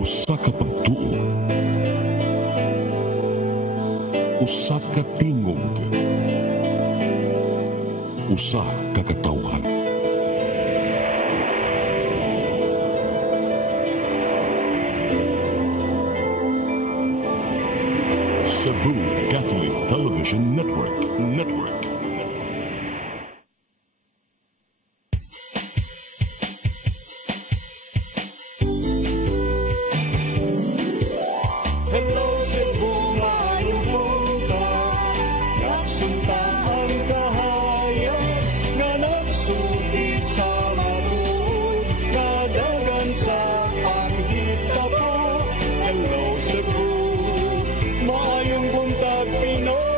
Usa ka pagtuo, usa ka tingog, usa ka katawhan. Cebu Catholic Television Network. Hello Cebu, maayong buka. Nagsunta ang kahayag nga nagsulit sa maruod, nadagan sa panghitabo. Hello Cebu, maayong buntag Pinoy.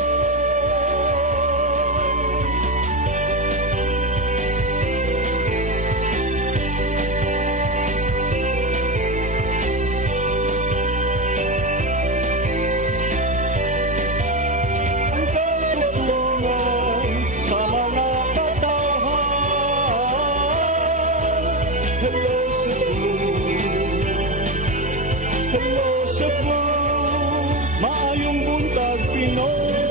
Ang katutulungan sa mga katawhan. Hello Cebu, hello Cebu, maayong buntag Pinoy,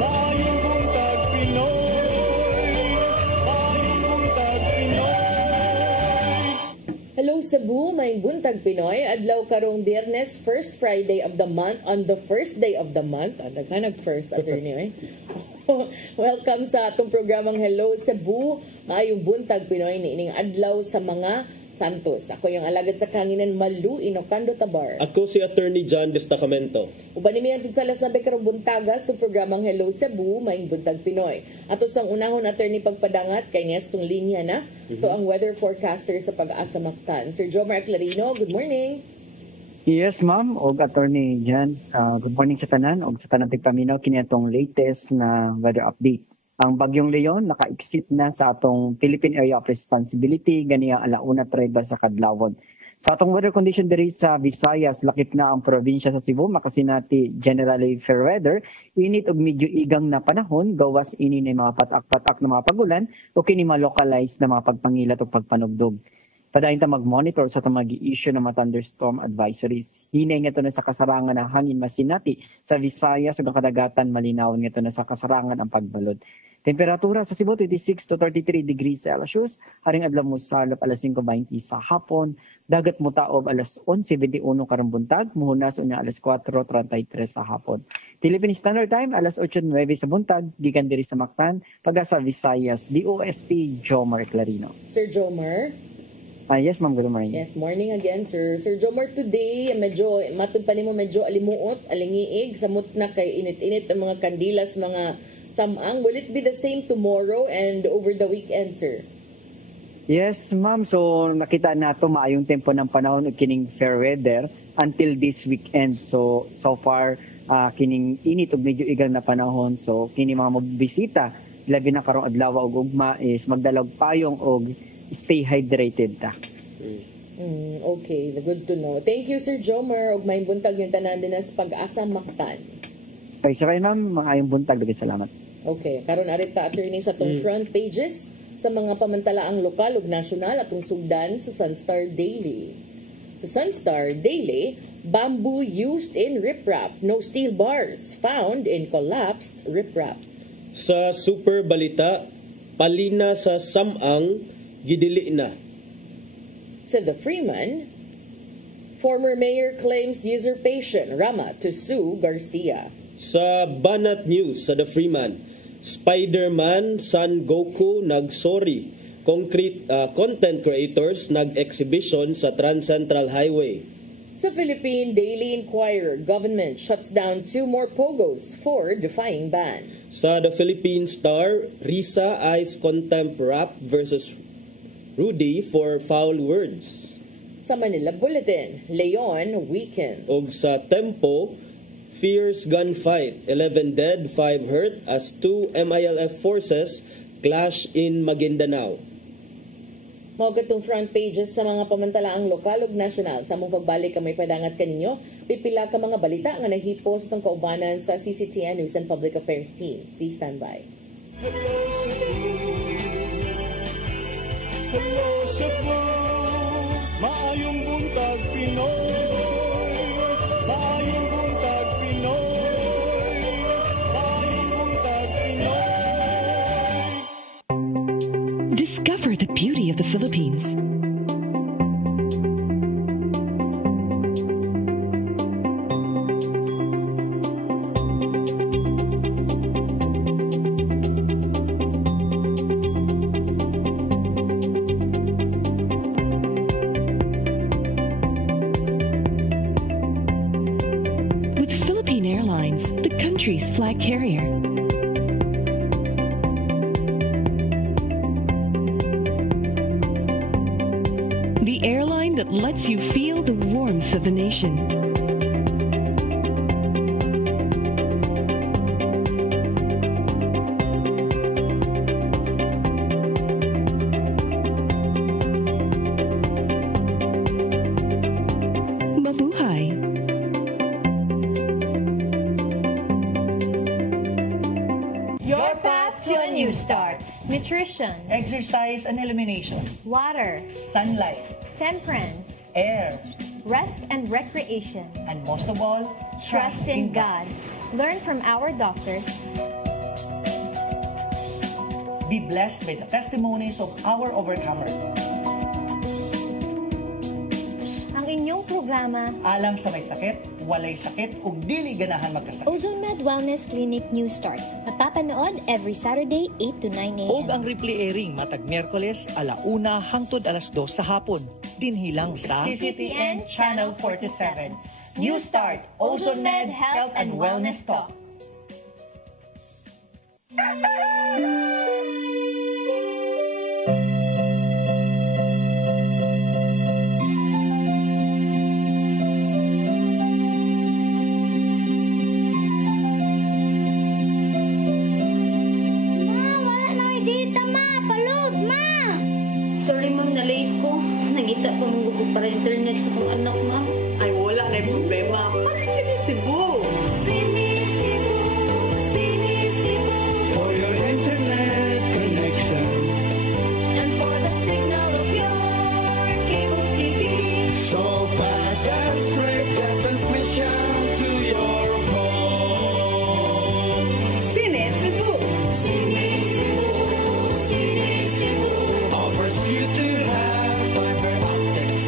maayong buntag Pinoy, maayong buntag Pinoy. Hello Cebu, may buntag Pinoy. Adlaw karong Biyernes, first Friday of the month, on the first day of the month. Nag-first attorney, eh? Welcome sa atong programang Hello Cebu. Maayong buntag Pinoy, niining adlaw sa mga Santos. Ako yung alagad sa kanginan Malu Inocando Tabar. Ako si Attorney John Destacamento. Uban ni ang pigsalas na karong buntagas to programang Hello Cebu, maayong buntag Pinoy. Ato sang unahon attorney pagpadangat kay ngestong linya na. To ang weather forecaster sa Pag-asa Mactan. Sir Jomar Clarino, good morning. Yes, ma'am. Og Attorney Jan, good morning sa tanan. Og sa tanan tigpaminaw kini atong latest na weather update. Ang Bagyong Leon naka-exit na sa atong Philippine Area of Responsibility ganiya alauna 3 sa kadlawon. Sa atong weather condition diri sa Visayas, lakip na ang probinsya sa Cebu, makasinati generally fair weather, init og medyo igang na panahon, gawas ini na mga patak-patak na mga pagulan o kini mga localized na mga pagpangilat o pagpanugdog. Padayon ta mag-monitor sa itong mag-i-issue ng mga thunderstorm advisories. Hinay nga ito na sa kasarangan ng hangin masinati sa Visayas ug kadagatan malinawon nga ito na sa kasarangan ang pagbalod. Temperatura sa Cebu 26 to 33 degrees Celsius, haring adlaw mo sarlop alas 5:20 sa hapon, dagat mo taob alas 11:21 karong buntag, muhunas unya alas 4:33 sa hapon. Philippine Standard Time alas 8:09 sa buntag, gikan diri sa Mactan, Pag-asa Visayas, DOST Jomar Clarino. Sir Jomar. Yes, ma'am. Good morning. Yes, morning again, sir. Sir Jomar, today, medyo, matod pa nimo medyo alimuot, alingiig, samot na kay init-init ang mga kandilas, mga samang. Will it be the same tomorrow and over the weekend, sir? Yes, ma'am. So, nakita nato maayong tempo ng panahon ug kining fair weather until this weekend. So far, kining init ug medyo igang na panahon. So, kini mga magbisita, labi na karong adlaw ug ugma is magdalag payong og stay hydrated ta. Okay, good to know. Thank you, Sir Jomar. Og may buntag yung tanan din sa Pag-asa Mactan. Kay sa kayo, ma'am, maayong buntag. Lagi salamat. Okay, karon arita attorney sa tong front pages sa mga pamantalaang lokal ug nasyonal atong sugdan sa Sunstar Daily. Sa Sunstar Daily, bamboo used in riprap, no steel bars found in collapsed riprap. Sa Super Balita, palina sa samang gidili na. Sa The Freeman, former mayor claims usurpation, Rama to sue Garcia. Sa Banat News sa The Freeman, Spider-Man, Son Goku nagsorry. Content creators nag-exhibition sa Trans Central Highway. Sa Philippine Daily Inquirer, government shuts down 2 more pogos for defying ban. Sa The Philippine Star, Risa eyes contempt rap versus Rudy for foul words. Sa Manila Bulletin, Leon weakened. Og sa Tempo, fierce gunfight, 11 dead, 5 hurt as 2 MILF forces clash in Maguindanao. Mao gatong front pages sa mga pamantalaang lokal ug nasyonal. Sa mong pagbalik may padangat kaninyo, pipila ka mga balita nga nahipos ng kaubanan sa CCTN News and Public Affairs team. Please stand by. Hello Cebu, Maayong buntag Pinoy, maayong buntag Pinoy, maayong buntag Pinoy. Discover the beauty of the Philippines. With Philippine Airlines, the country's flag carrier. The airline that lets you feel the warmth of the nation. Mabuhay! Your path to a new start. Nutrition, Exercise and elimination, water, sunlight, temperance, air, rest and recreation. and most of all, Trust in God. Learn from our doctors. Be blessed by the testimonies of our overcomers. Ang inyong programa, Alam sa may sakit, walay sakit, ug dili ganahan magkasakit. Ozone Med Wellness Clinic New Start. Mapapanood every Saturday 8 to 9 a.m. Og ang replay airing matag Miyerkules 1:00 hangtod 2:00 sa hapon. Dinhi lang sa CCTN Channel 47. New Start, Ozone Med Health and Wellness Talk. Wala na dita, ma! Palud, ma! Sorry ma'am, na-late ko. Nangita pa mong gusto para internet sa kong anak ma'am. Ay, wala na yung problema. Pag-sinisibo. Sinisibo, sinisibo. For your internet connection, And for the signal of your cable TV. so fast and straight that transmission to your home. Sinisibo. Sinisibo, sinisibo. Offers you to have fiber optics.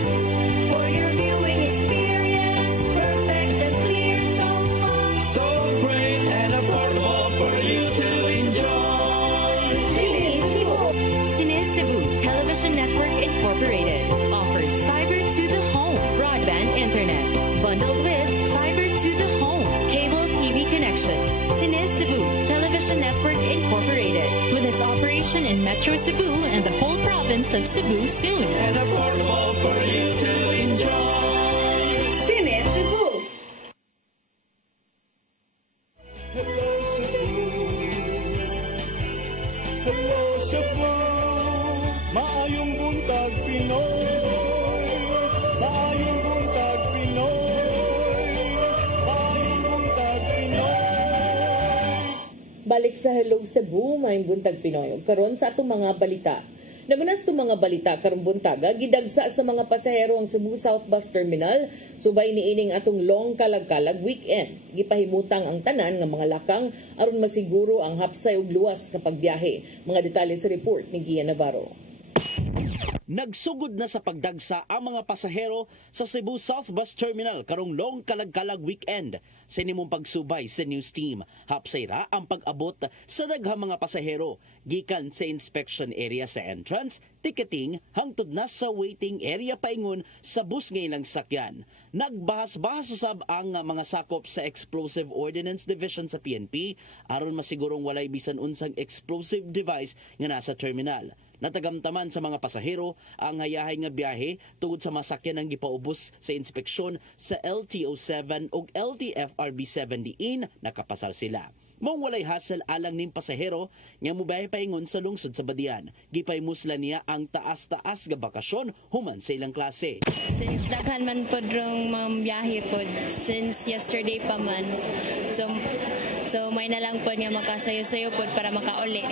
For your viewing experience, perfect and clear so far. So great and affordable for you to enjoy. Sinisibo. Sinisibu Television Network Incorporated offers fiber to the home broadband internet bundled with fiber to the home cable TV connection. Sinisibu Television Network Incorporated with its operation in Metro Cebu and the whole province of Cebu soon. And affordable for you to enjoy. Sinisibo. Hello Cebu, hello Cebu, maayong buntag Pinoy, maayong buntag Pinoy, maayong buntag Pinoy. Balik sa Hello Cebu, may buntag Pinoy. Karon sa atong mga balita. Nagunas itong mga balita karong buntaga, gidagsa sa mga pasahero ang Cebu South Bus Terminal, subay niining atong long kalag-kalag weekend. Gipahimutang ang tanan nga mga lakang aron masiguro ang hapsay ug luwas sa pagbiyahe. Mga detalye sa report ni Gia Navarro. Nagsugod na sa pagdagsa ang mga pasahero sa Cebu South Bus Terminal karong long kalag-kalag weekend. Sa inimong pagsubay sa news team, hapsay ra ang pag-abot sa daghang mga pasahero gikan sa inspection area sa entrance, ticketing hangtod na sa waiting area paingon sa bus ng sakyan. Nagbahas-bahas usab ang mga sakop sa Explosive Ordnance Division sa PNP aron masigurong walay bisan unsang explosive device nga nasa terminal. Natagamtaman sa mga pasahero ang hayahay nga biyahe tungod sa masakyan ang gipaubos sa inspeksyon sa LTO7 ug LTFRB7 diin nakapasar sila. Mong walay hassle alang ning pasahero nga mobiyahe paingon sa lungsod sa Badian. Gipay musla niya ang taas-taas nga bakasyon human sa ilang klase. Since daghan man po rong mambiyahe po since yesterday pa man. So may na lang po nga makasayo-sayo po para makauli.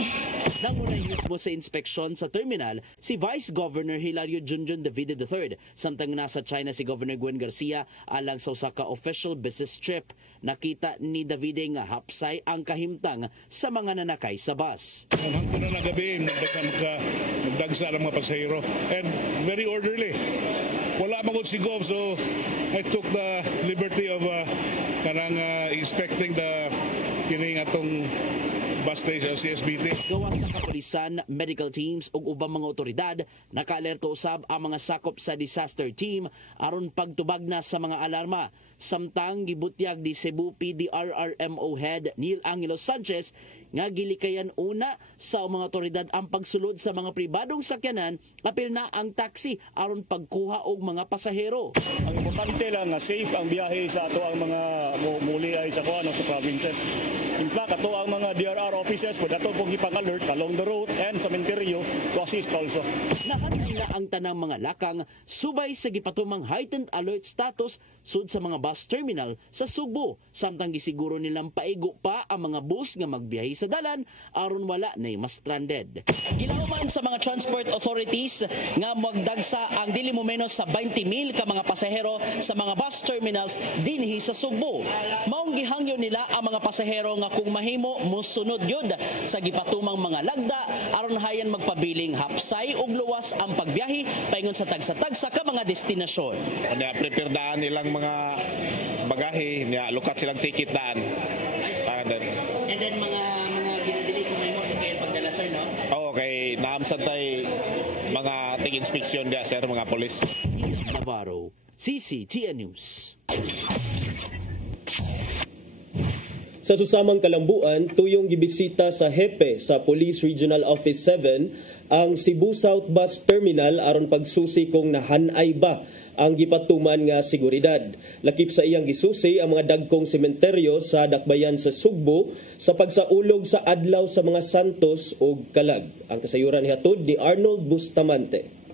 Namunay mismo sa inspeksyon sa terminal si Vice Governor Hilario Junjun Davide III, samtang nasa China si Governor Gwen Garcia alang sa usa ka official business trip. Nakita ni Davide nga hapsay ang kahimtang sa mga nanakay sa bus. Hangtod na gabi, nagdagsa ang mga pasahero and very orderly. Wala magod si Gov, so I took the liberty of inspecting the kining atong bus station o CSBT. Gawas sa kapulisan, medical teams ug ubang mga otoridad, nakaalerto usab ang mga sakop sa disaster team aron pagtubag na sa mga alarma. Samtang gibutyag di Cebu PDRRMO head Neil Angelo Sanchez nga gilikayan una sa mga otoridad ang pagsulod sa mga pribadong sakyanan, apil na ang taxi aron pagkuha og mga pasahero. Ang importante lang nga safe ang biyahe sa ato ang mga muli ay sa kuano sa provinces. In fact, ato ang mga DRR offices po dato pong ipang-alert along the road and sa cemetery to assist also. Nakatay na ang tanang mga lakang subay sa gipatumang heightened alert status sud sa mga bus terminal sa Subo, samtang gisiguro nilang paigo pa ang mga bus nga magbiyahe sa dalan aron wala nay mas stranded. Gilahuman sa mga transport authorities nga magdagsa ang dili mo menos sa 20,000 ka mga pasahero sa mga bus terminals dinhi sa Subo. Maong gihangyo nila ang mga pasahero nga kung mahimo mosunod yun sa gipatumang mga lagda aron hayan magpabiling hapsay ug luwas ang pagbiyahe paingon sa tagsa-tagsa ka mga destinasyon. Prepare daan nilang mga bagahe, lukat silang ticket daan. Para doon. And then mga ginadili kung may mo kaya pagdala sir, no? Oo, kay naamsan tayo mga tig-inspeksyon dia sir, mga polis. Navarro, CCTN News. Sa susamang kalambuan, tuyong gibisita sa hepe sa Police Regional Office 7 ang Cebu South Bus Terminal aron pagsusi kung nahanay ba ang gipatuman nga seguridad. Lakip sa iyang gisusi ang mga dagkong sementeryo sa dakbayan sa Sugbo sa pagsaulog sa adlaw sa mga santos ug kalag. Ang kasayuran hatod ni Arnold Bustamante.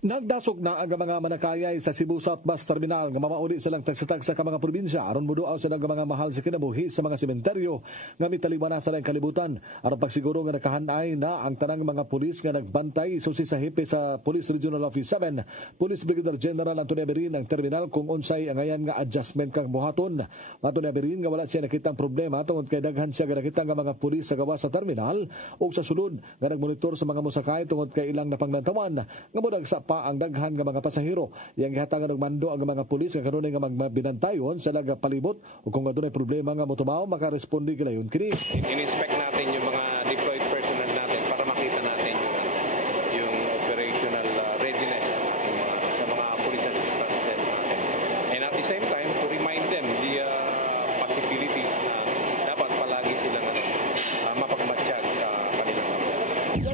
Nagdasok na ang mga manakayay sa Cebu South Bus Terminal nga mamauli silang tagsatag sa mga probinsya aron muduaw sa mga mahal sa kinabuhi sa mga sementeryo nga mitaliwana sa lang kalibutan aron pagsiguro nga nakahanay na ang tanang mga pulis nga nagbantay susi sa hepe sa Police Regional Office 7. Police Brigadier General Antonio Aberin ang terminal kung unsay ang ayan nga adjustment kang buhaton. Antonio Aberin nga wala siya nakitang problema tungod kay daghan siya nga nakita nga mga pulis sa gawas sa terminal ug sa sulod nga nagmonitor sa mga mosakay tungod kay ilang napanglantawan nga modagsa pa ang daghan nga mga pasahero. Yang gihatagan og mando ang mga pulis nga kanunay nga magbinantayon sa palibot ug kung adunay problema nga motumaw makaresponde gilayon kini. In-inspect natin yung mga deployed personnel natin para makita natin yung operational readiness sa mga police assistance natin. And at the same time, to remind them the possibilities na dapat palagi silang mapagmatsyag sa kanilang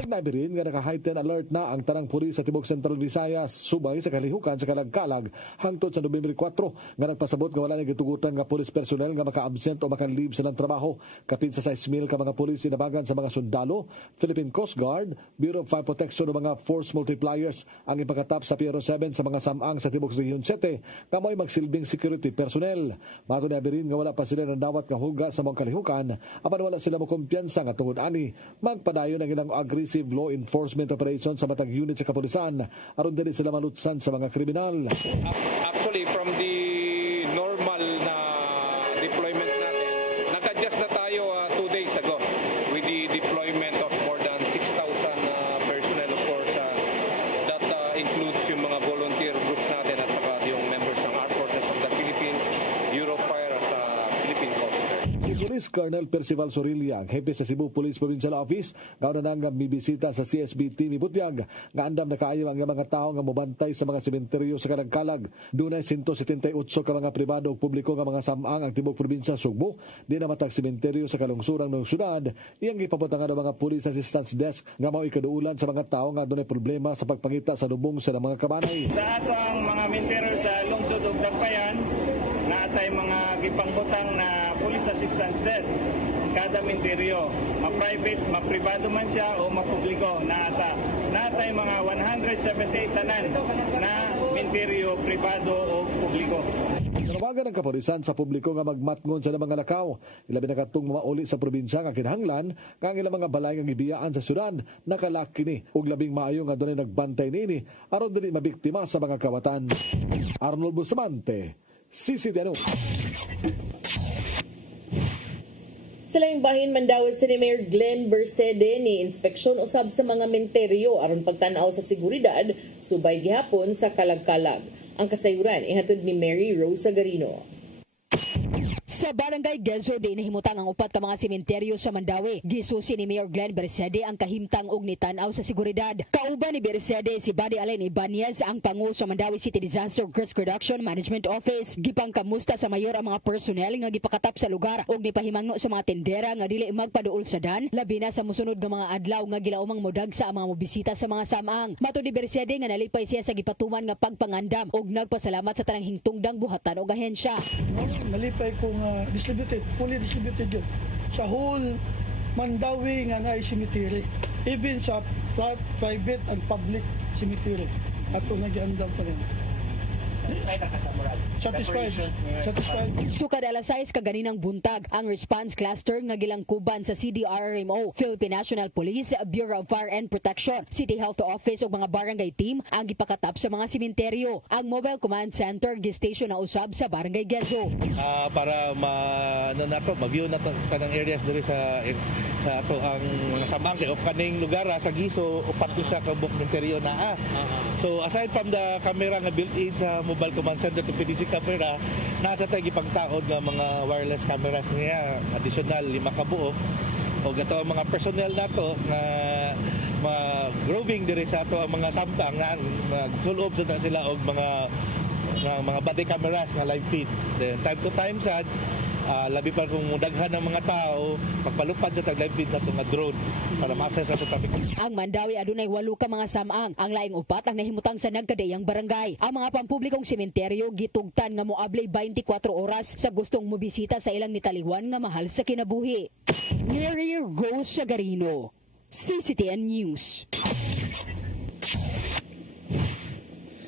Nabirin nga naka-heightened alert na ang tanang pulis sa Tibok Central Visayas subay sa kalihukan sa Kalag-Kalag hangtod sa Nobyembre 4 nga nagpasabot nga wala na gitugutan nga police personnel nga maka-absent o maka-leave sa ng trabaho. Kapin sa 6,000 ka mga pulis sinabagan sa mga sundalo, Philippine Coast Guard, Bureau of Fire Protection o mga force multipliers ang ipakatap sa Piero 7 sa mga samang sa Tibok Region 7 kamoy magsilbing security personnel. Mato ni Abirin nga wala pa sila ng dawat nga huga sa mga kalihukan apan wala sila mo kumpiyansa nga tungod ani magpadayon ang ilang aggressive law enforcement operation sa matag unit sa kapulisan aron dili sila malutsan sa mga kriminal. Actually, from the normal na deployment natin, nag-adjust na tayo 2 days ago with the deployment of more than 6,000 personnel, of course. That includes yung mga volunteer groups natin at saka yung members ng Armed Forces of the Philippines, Eurofire at sa Philippine Coast Guard. Si Police Colonel Percival Sorilla, ang hepe sa Cebu Police Provincial Office, gauna nang mibisita sa CSBT Mibutiag nga andam na kaayo ang mga tao nga mobantay sa mga sementeryo sa Kalag-Kalag. Dunay 178 ka mga pribado ug publiko nga mga samang ang tibok probinsya Sugbo di na matag sementeryo sa kalungsuran ng syudad. Iyang gipabutangan ng mga Police Assistance Desk nga mao ikaduulan sa mga tao nga dunay problema sa pagpangita sa lubong sa mga kabanay. Sa ato ang mga menteryo sa lungsod ug Dakbayan, naatay mga gipangbutang na Police Assistance Desk. kada menteryo, ma-private, ma-privado man siya o ma-publiko, natay mga 178 tanan na menteryo, privado o publiko. Nawagan ang kapulisan sa publiko nga magmatngon sa mga lakaw. Ilabi na katong mga uli sa probinsya nga kinahanglan nga ang ilang mga balay nga gibiyaan sa syudad nakalaki ni ug labing maayo nga dunay nagbantay niini aron dili mabiktima sa mga kawatan. Arnold Bustamante, CCTV. Sa laing bahin mandawas si Mayor Glenn Bersede ni inspeksyon usab sa mga menteryo aron pagtan-aw sa seguridad subay gihapon sa kalagkalag. Ang kasayuran ihatod ni Mary Rosa Garino. Sa Barangay Gezo Day nahimutang ang upat ka mga sementeryo sa Mandawi. Gisusi ni Mayor Glenn Bersede ang kahimtang og nitanaw sa seguridad. Kauban ni Bersede si Buddy Allen Ibanez ang pangu sa Mandawi City Disaster Risk Reduction Management Office. Gipang kamusta sa mayor ang mga personnel nga gipakatap sa lugar og nipahimangno sa mga tendera nga dili magpaduol sa dan labi na sa mosunod nga mga adlaw nga gilaumang modag sa mga mobisita sa mga samang. Matud ni Bersede nga nalipay siya sa gipatuman nga pagpangandam og nagpasalamat sa tanang hingtungdang buhatan og ahensya. Nalipay ko distributed, fully distributed yun sa whole Mandawi nga cemetery, even sa private and public cemetery. Ato nagyandam pa rin. Satisfied. Sukad alas 6 kaganinang buntag ang response cluster nga gilangkuban sa CDRRMO, Philippine National Police, Bureau of Fire and Protection, City Health Office ug mga barangay team ang gipakatap sa mga sementeryo. Ang Mobile Command Center gistation na usab sa Barangay Gezo. Para ma-view na tanang areas diri sa ato ang mga samang kay kaning lugar sa Giso upat siya ka sementeryo na. So aside from the camera nga built-in sa Mobile Command Center to PDC camera, nasa tayo gipangtaod nga mga wireless cameras niya, additional 5 kabuok. O gato ang mga personnel nato nga roving diri sa ato ang mga sampang nga nagsulob sa sila og mga body cameras nga live feed. Then time to time sad labi pa kung daghan ng mga tao pagpalupad sa tag live feed nato nga drone para ma-access sa topic. Ang Mandawi adunay 8 ka mga samang. Ang laing upat ang nahimutang sa nagkadayang barangay. Ang mga pampublikong sementeryo gitugtan nga moablay 24 oras sa gustong mobisita sa ilang nitaliwan nga mahal sa kinabuhi. Mary Rose Garino, CCTN News.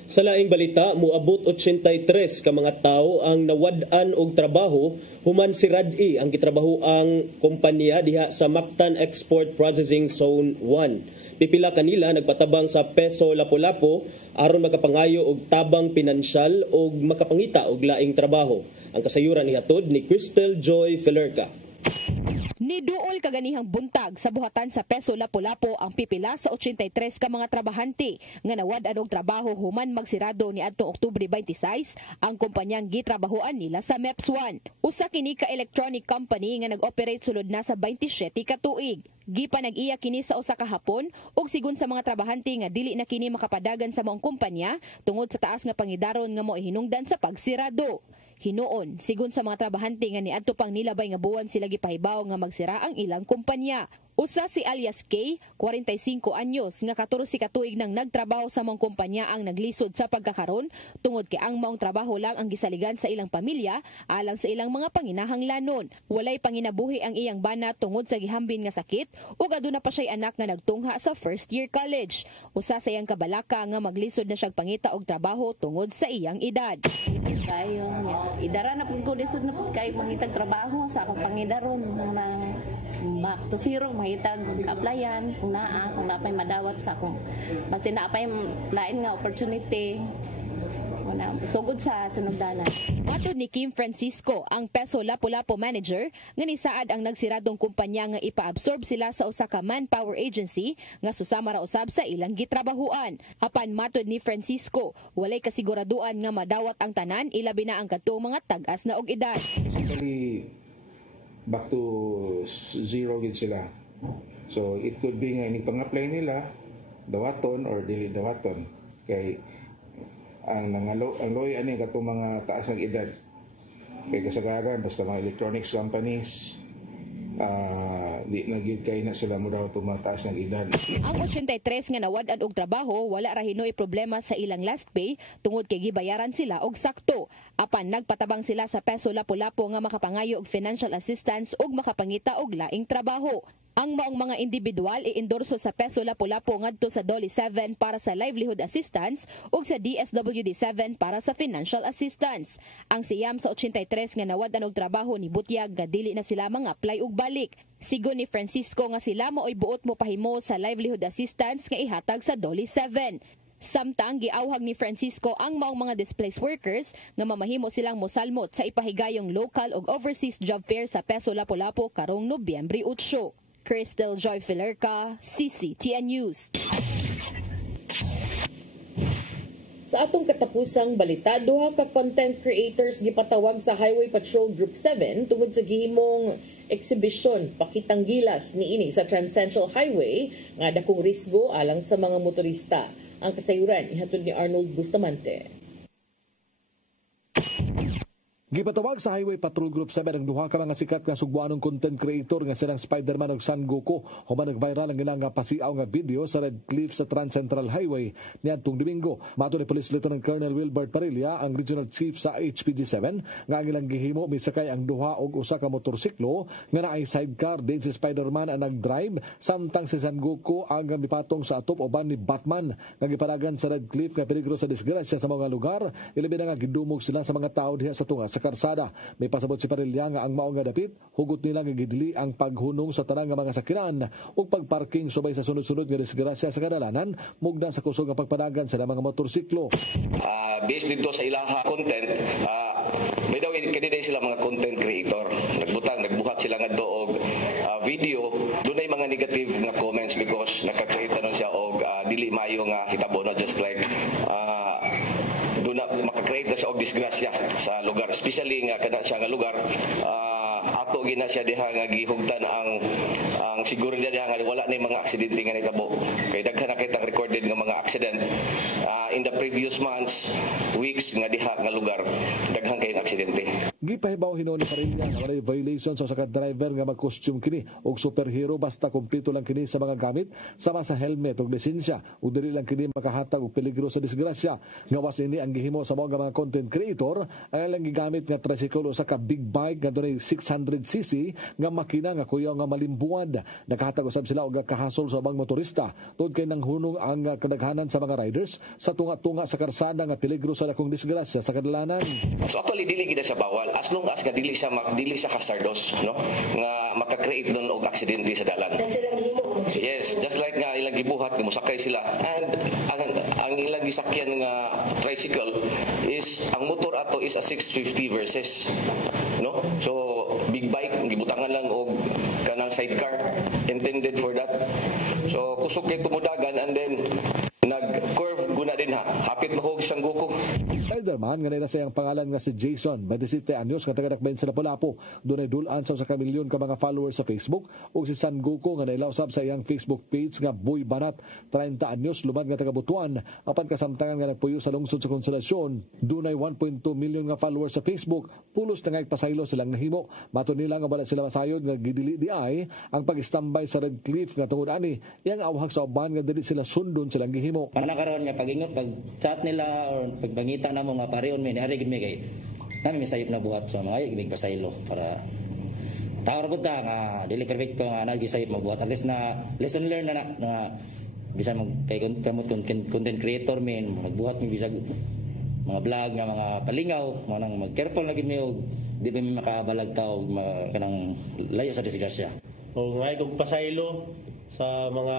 Sa laing balita, muabot 83 ka mga tao ang nawad-an og trabaho human si Rad-i ang gitrabaho ang kompanya diha sa Mactan Export Processing Zone 1. Pipila kanila nagpatabang sa Peso Lapu-Lapu aron makapangayo og tabang pinansyal og makapangita og laing trabaho. Ang kasayuran nihatod ni Crystal Joy Felerca. Niduol kaganihang buntag sa buhatan sa Peso Lapu-Lapu ang pipila sa 83 ka mga trabahante nga nawad-an og trabaho human magsirado ni adtong Oktubre 26 ang kumpanyang gitrabahoan nila sa MEPS 1. Usa kini ka electronic company nga nag-operate sulod na sa 27 ka tuig. Gipanag-iya kini sa usa ka hapon ug sigon sa mga trabahante nga dili na kini makapadagan sa maong kumpanya tungod sa taas nga pangidaron nga moihinungdan sa pagsirado. Hinuon, sigon sa mga trabahante nga niadto pang nilabay nga buwan sila gipahibaw nga magsira ang ilang kumpanya. Usa si alias K, 45 anyos, nga 14 katuig nang nagtrabaho sa maong kumpanya ang naglisod sa pagkakaron tungod kay ang maong trabaho lang ang gisaligan sa ilang pamilya alang sa ilang mga panginahanglanon. Walay panginabuhi ang iyang bana tungod sa gihambin nga sakit ug aduna pa siya'y anak nga nagtungha sa first year college. Usa sa iyang kabalaka nga maglisod na siyang pangita og trabaho tungod sa iyang edad. Kayo idara na pud ko lisod na pud kay mangitag trabaho sa akong pangidaron nang back to zero mahitag applyan kung napay madawat sa akong basi napay lain nga opportunity sugod sa sunugdanan. Matod ni Kim Francisco, ang Peso Lapu-Lapu manager, nga nisaad ang nagsiradong kumpanya nga ipaabsorb sila sa usa ka manpower agency nga susama ra usab sa ilang gitrabahuan. Apan matod ni Francisco, walay kasiguraduan nga madawat ang tanan ilabi na ang kadtong mga tag-as na og edad. Actually, back to zero gid sila. So it could be nga ini pang-apply nila dawaton or dili dawaton kay ang loy ani katong mga taas ng edad kay kasagaran basta mga electronics companies di nagyud kay na sila mo daw tumataas ng edad. Ang 83 nga nawad-an og trabaho wala ra hinoy problema sa ilang last pay tungod kay gibayaran sila og sakto. Apan nagpatabang sila sa Peso Lapu-Lapu nga makapangayo og financial assistance ug makapangita og laing trabaho. Ang maong mga individual i-endorso sa Peso Lapu-Lapu ngadto sa DOLE 7 para sa livelihood assistance ug sa DSWD 7 para sa financial assistance. Ang siyam sa 83 nga nawad-an og trabaho ni butyag nga dili na sila mga-apply og balik. Sigon ni Francisco nga sila mao'y buot mo pahimo sa livelihood assistance nga ihatag sa DOLE 7. Samtang giawhag ni Francisco ang maong mga displaced workers nga mamahimo silang mosalmot sa ipahigayong local ug overseas job fair sa Peso Lapu-Lapu karong Nobyembre 8. Crystal Joy Filerca, CCTN News. Sa atong katapusang balita, duha ka content creators gipatawag sa Highway Patrol Group 7 tungod sa gihimong exhibition pakitang gilas niini sa Trans-Central Highway nga dakong risgo alang sa mga motorista. Ang kasayuran ihatod ni Arnold Bustamante. Gipatawag sa Highway Patrol Group 7 ang duha ka mga sikat nga sugbuanong content creator nga silang Spider-Man ug Son Goku human nag-viral ang ilang nga pasiaw nga video sa Red Cliff sa Trans-Central Highway niadtong Domingo. Mato ni Police Lieutenant Colonel Wilbert Parilla, ang Regional Chief sa HPG7, nga ang ilang gihimo misakay ang duha og usa ka motorsiklo nga naay sidecar din si Spider-Man ang nag-drive samtang si Son Goku ang mipatong sa atop uban ni Batman nga gipalagan sa Red Cliff nga peligro sa disgrasya sa mga lugar. Ilabi na nga gidumog sila sa mga tawo diha sa tunga sa karsada. May pasabot si Parilla nga ang maong nga dapit hugot nila nga gidili ang paghunong sa tanang nga mga sakyanan ug pagparking subay sa sunod-sunod nga disgrasya sa kadalanan mugda sa kusog nga pagpadagan sa mga motorsiklo. Based dito sa ilaha content, may daw kaniday sila mga content creator. Nagbuhat sila nga doog video. Doon ay mga negative nga comments because nakakreate na siya og dili mayo nga hitabo na just like doon na makakreate na siya og disgrasya sa lugar, especially nga kada siya nga lugar ato gina siya diha nga gihugtan ang seguridad diha nga wala na mga aksidente nga nitabo kay daghan na kitang recorded nga mga accident in the previous months, weeks nga diha nga lugar daghan kay aksidente. Gipahibaw hinuon ni Parilla nga walay violation sa usa ka driver nga mag-costume kini og superhero basta kumpleto lang kini sa mga gamit sama sa helmet ug lisensya ug dili lang kini makahatag og peligro sa disgrasya. Ngawas ini ang gihimo sa mga content creator ang ilang gigamit nga tricycle o sa ka big bike nga dunay 600cc nga makina nga kuyaw nga malimbuad. Nakahatag usab sila og kahasol sa ubang motorista tungod kay nanghunong ang kadaghanan sa mga riders sa tunga-tunga sa karsada nga peligro sa dakong disgrasya sa kadalanan. So actually dili gid siya bawal as long as nga dili siya hazardous, no, nga maka-create nun og aksidente sa dalan. Yes, just like nga ilang gibuhat nga musakay sila and ang ilang gisakyan nga tricycle is ang motor ato is a 650 versus, no, so big bike gibutangan lang og kanang sidecar intended for that. So kusog kay tumudagan and then nag-curve guna din hapit mahog Son Goku. Spider-Man nga nila sayang pangalan nga si Jason, 27 anyos nga taga-Dakbayan sa Lapu-Lapu. Doon ay dulan sa ka milyon ka mga followers sa Facebook ug si Son Goku nga nailausab sa iyang Facebook page nga Boy Banat, 30 anyos, lumad nga taga-Butuan. Apan kasamtangan nga nagpuyo sa lungsod sa Konsolasyon. Doon ay 1.2 million nga followers sa Facebook. Pulos na nga ipasaylo silang nahimo. Mato nila nga wala sila masayod nga gidili di ay ang pag-standby sa Red Cliff nga tungod ani iyang awhag sa uban nga dili sila sundon silang gihimo. Panakaroon nga pag-ingot, pag-chat nila or pagpangita na mo nga pareon may harigid may kay namin may sayop na buhat sa mga ibig pasaylo para tawar po ta nga dili perfecto nga nagisayop mabuhat at least na lesson learned na bisan mag kay content creator men magbuhat mi bisag mga vlog nga mga palingaw manang mag careful lagi mi og di ba mi makabalag taw kanang layo sa disgrasya o ngay kog pasaylo sa mga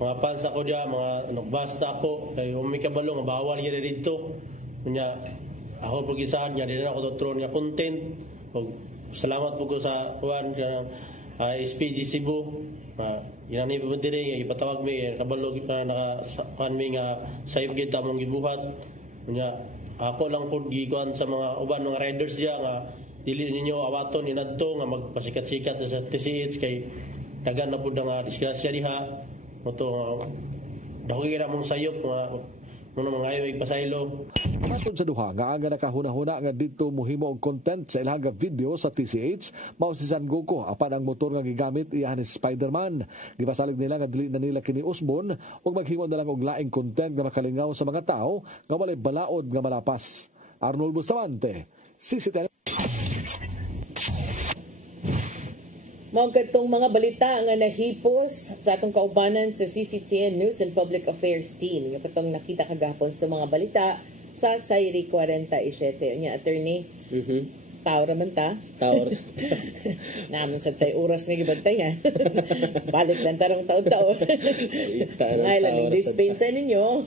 fans ako diya, mga basta ako kay umikabalo nga bawal gyud dito. Nya ako pag isahan niya din ako tutron nga content. Salamat po ko sa kuan SPG Cebu. Yan ni po dire ipatawag mi kabalo na naka mi nga sayop gid among gibuhat. Nya ako lang pud gikuan sa mga uban mga riders diya nga dili ninyo awaton inadto nga magpasikat-sikat sa TCH kay dagan na pud nga disgrasya diha. Moto dako gira mong sayop Muna mga ayo pasaylo. Matod sa duha nga aga nakahuna-huna nga dito mohimo og content sa ilang video sa TCH mao si San Goku apan ang motor nga gigamit iyahan ni Spider-Man. Gipasalig nila nga dili na nila kini usbon ug maghimo na lang og laing content nga makalingaw sa mga tao nga walay balaod nga malapas. Arnold Bustamante, CCTV. Mao kadtong mga balita nga nahipos sa atong kaubanan sa CCTN News and Public Affairs team. Nga katong nakita kagahapon sa mga balita sa Sayri 47. Nya attorney. Tawo raman ta. Tawo. Naman sa tay oras nga gibantayan. Balik lang tarong taon-taon. Ngayon dispensa ninyo.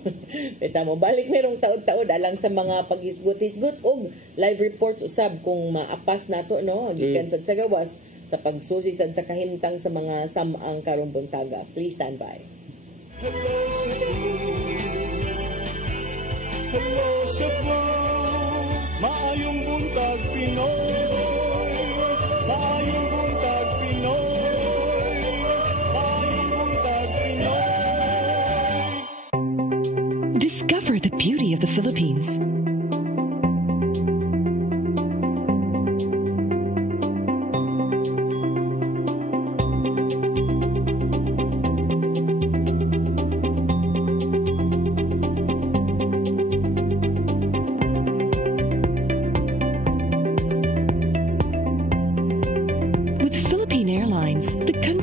Beta mo balik merong taon-taon alang sa mga pag-isgot-isgot og live reports usab kung maapas nato no gikan sa gawas sa pagsusi sa kahimtang sa mga samang karong buntaga. Please stand by. Hello Cebu, maayong buntag Pinoy, maayong buntag Pinoy, maayong buntag Pinoy. Discover the beauty of the Philippines.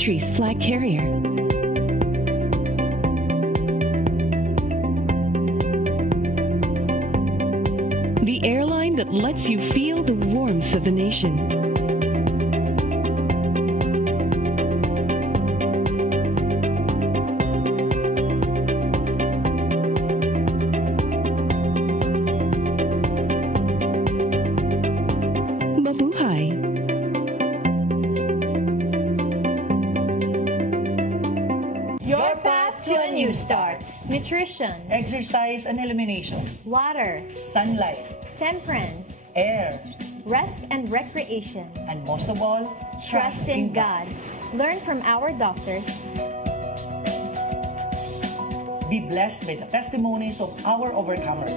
Country's flag carrier. The airline that lets you feel the warmth of the nation. Nutrition, exercise and elimination, water, sunlight, temperance, air, rest and recreation, and most of all, trust in God. Learn from our doctors. Be blessed by the testimonies of our overcomers.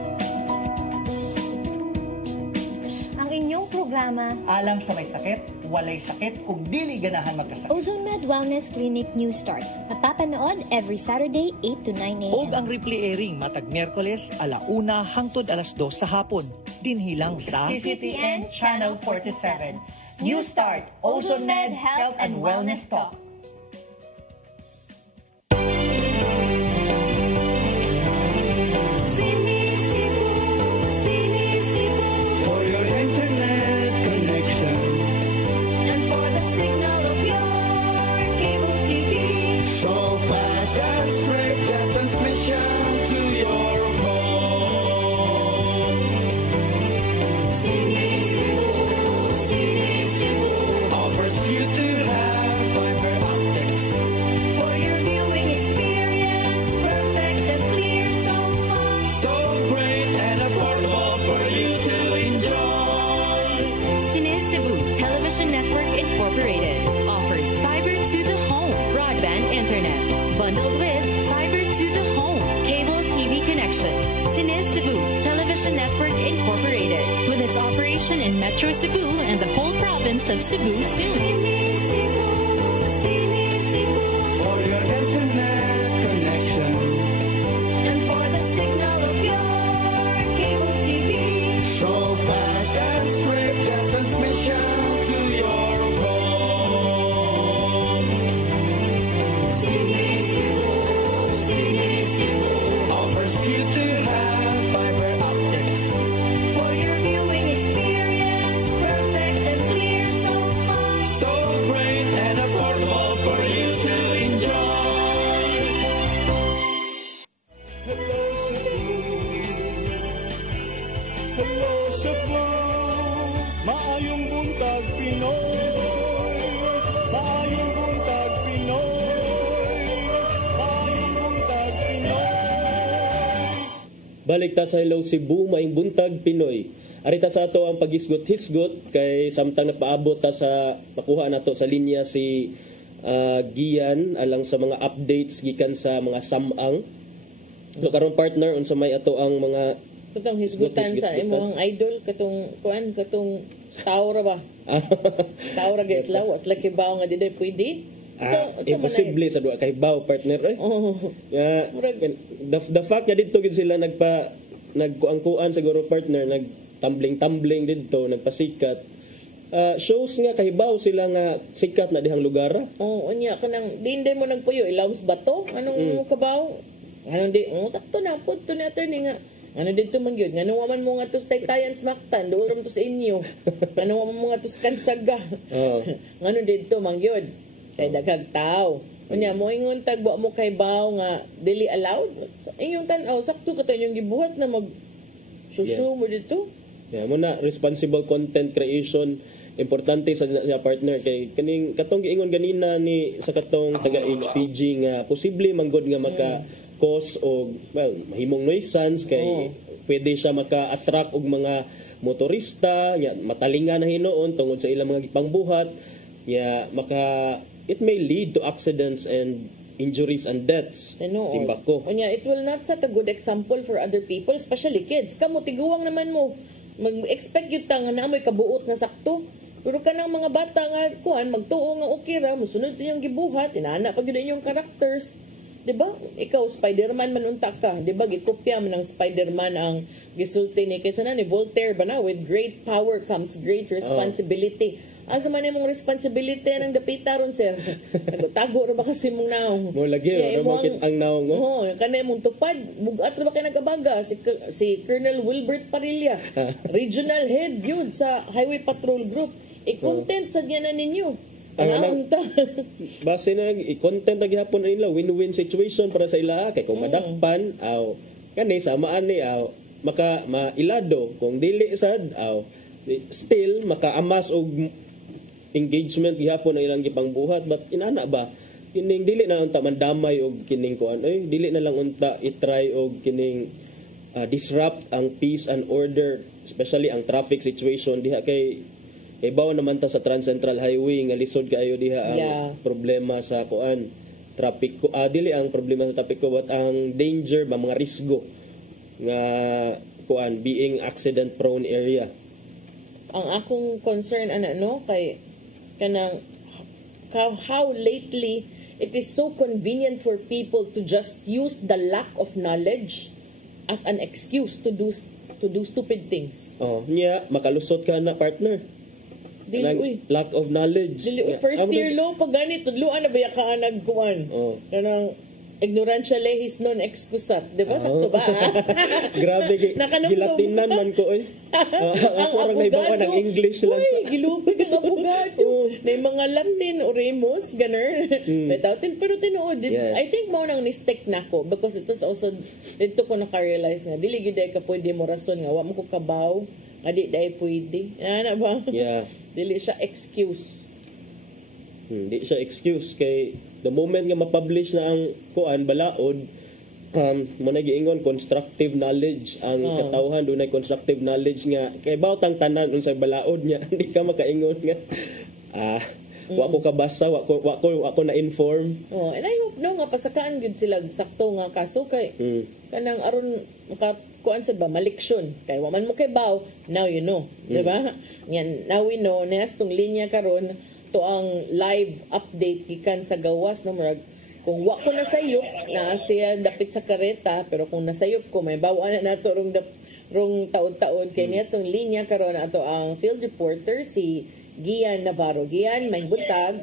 Ang inyong programa, alam sa may sakit, walay sakit, ug dili ganahan magkasakit. Ozone Med Wellness Clinic New Start. Napapanood every Saturday 8 to 9 a.m. Og ang replay airing matag Miyerkules 1:00 hangtod 2:00 sa hapon. Dinhilang sa CCTN Channel 47. New Start, Ozone Med Health and Wellness Talk. In Metro Cebu and the whole province of Cebu soon. For your internet connection and for the signal of your cable TV. So fast and straight the transmission to your home. Cine Cebu offers you to have fiber optics for your viewing experience. Perfect and clear so far. So great and affordable for you to enjoy. Hello Cebu, hello Cebu, maayong buntag Pinoy, maayong buntag Pinoy, maayong buntag Pinoy. Balik ta sa Hello Cebu, maayong buntag Pinoy. Arita sa ato ang pag-isgot-hisgot kay samtang napaabot ta sa makuha nato sa linya si Gian alang sa mga updates gikan sa mga samang So karon partner unsa may ato ang mga Katong hisgutan sa imong idol katong Taura ba? Taura guys lawas laki bawo nga di pwede. Imposible sa duha kay baw partner the fact nga didto gid sila nagkuan siguro partner nagtumbling didto nagpasikat shows nga kahibaw sila nga sikat na dihang lugar. Unya kanang dinde mo nagpuyo ilawos bato anong kabaw di sakto na pudto na attorney nga dito man gyud ngano man mo nga tus taytayan smaktan duram to sa inyo ngano man mo nga tus kansaga ngano dito man gyud kay daghang tao unya mo ingon tagbo mo kay baw nga dili allowed inyong tan-aw sakto ka inyong gibuhat na mag susu mo dito mo na responsible content creation importante sa partner kay kaning katong giingon ganina ni sa katong taga HPG nga posible manggod nga maka cause og mahimong nuisance kay pwede siya maka-attract og mga motorista nya matalinga na hinuon tungod sa ilang mga gipangbuhat nya it may lead to accidents and injuries and deaths. Simbako. Unya it will not set a good example for other people, especially kids. Kamo tiguwang naman mo mag-expect gyud ta nga naamoy kabuot nga sakto. Pero kanang mga bata nga kuan magtuo nga okay ra mosunod sa iyang gibuhat inana pag gyud inyong characters. Diba? Ikaw, Spider-Man man unta ka. Diba? Gikopya man ng Spider-Man ang gisulti ni kaysa na ni Voltaire ba na? With great power comes great responsibility. Asa man imong responsibility ng dapita ron, sir? Tago ra ba kasi mong naong? Mo lagi, ang naong mo? Oo, kanay mong tupad. Bugat ra ba kayo nagabaga? Si Colonel Wilbert Parilla, regional head yun sa Highway Patrol Group. I-content sa gyanan ninyo. Base na i-content na gihapon nila win-win situation para sa ila kay kung madakpan kani samaan ni maka mailado kung dili sad still makaamas og engagement gihapon ang ilang gipangbuhat but inana ba kining dili na unta mandamay og kining kuan dili na lang unta i-try og kining disrupt ang peace and order especially ang traffic situation diha kay bawa naman ta sa Trans Central Highway nga lisod kaayo diha ang problema sa kuan traffic ko dili ang problema sa traffic ko but ang danger ba mga risgo nga kuan being accident prone area. Ang akong concern kay kanang how lately it is so convenient for people to just use the lack of knowledge as an excuse to do stupid things. Makalusot ka na partner. Lack of knowledge. First year law, pag ganito, tudluan na ba ka nagkuhan? Kanang ignorancia lehis non excusat. Di ba? Sakto ba? Grabe, gilatinan man ko. Ako orang naibawa ng English lang sa... Gilupig ang abogado. Na mga Latin o Remus, ganer. Pero tinuod. I think mo nang mistake na ko because it was also, dito ko naka-realize nga, dili gyud ka pwede mo rason nga, wa mo ko kabaw, adi dai pwede. Ana ba? Dili siya excuse. Hindi siya excuse kay the moment nga ma-publish na ang kuan balaod managiingon constructive knowledge ang katawhan dunay constructive knowledge nga kay bawtang tanan unsay balaod niya hindi ka makaingon nga wa ko kabasa wa ko na inform and I hope nga pasakaan gud sila sakto nga kaso kay kanang aron kuan sa ba maliksyon kay wa man mo kay baw now you know di ba yan now we know nas tong linya karon to ang live update gikan sa gawas na murag kung wa ko nasayop na siya dapit sa kareta pero kung nasayop ko may bawa na nato rong taon-taon kay niyas tong linya karon ato ang field reporter si Gian Navarro. Gian, may buntag.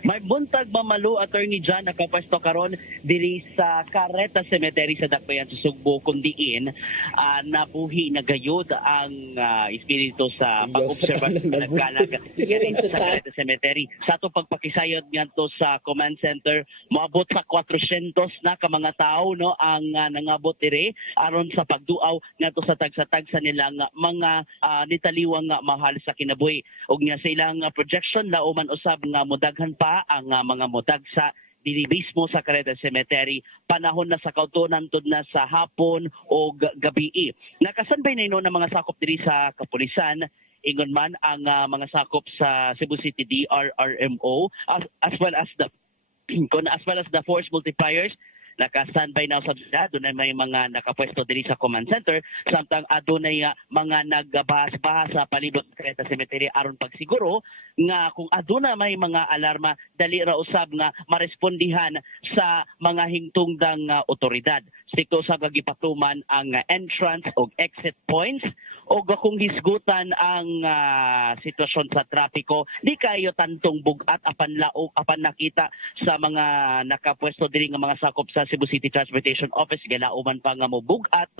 May buntag Mamalu, Attorney John, nakapwesto karon diri sa Carreta Cemetery sa Dakbayan sa Sugbo, kundiin nabuhi na gayud ang espiritu sa pag-obserba sa panagkalag sa Carreta Cemetery. Sa ato pagpakisayod ngadto sa command center, moabot sa 400 na ka mga tao no ang nangabot diri aron sa pagduaw ngadto sa tagsa-tagsa nilang mga nitaliwang mahal sa kinabuhi. Og nga sa ilang projection lauman usab nga modaghan pa ang mga motagsa dili mismo sa Carreta Cemetery panahon na sa kautonan tud na sa hapon o gabi. Nakasanbay na ng mga sakop diri sa kapulisan ingon man ang mga sakop sa Cebu City DRRMO as well as the force multipliers naka-standby na usab sila, dunay may mga nakapwesto diri sa command center, samtang adunay mga nagbahas-bahas sa palibot sa Carreta Cemetery aron pagsiguro nga kung aduna may mga alarma dali ra usab nga marespondihan sa mga hingtungdang otoridad. Strikto sa gagipatuman ang entrance o exit points o kung hisgutan ang sitwasyon sa trapiko, di kayo tantong bugat apan laog apan nakita sa mga nakapwesto diri nga mga sakop sa Cebu City Transportation Office galauman pa nga mobugat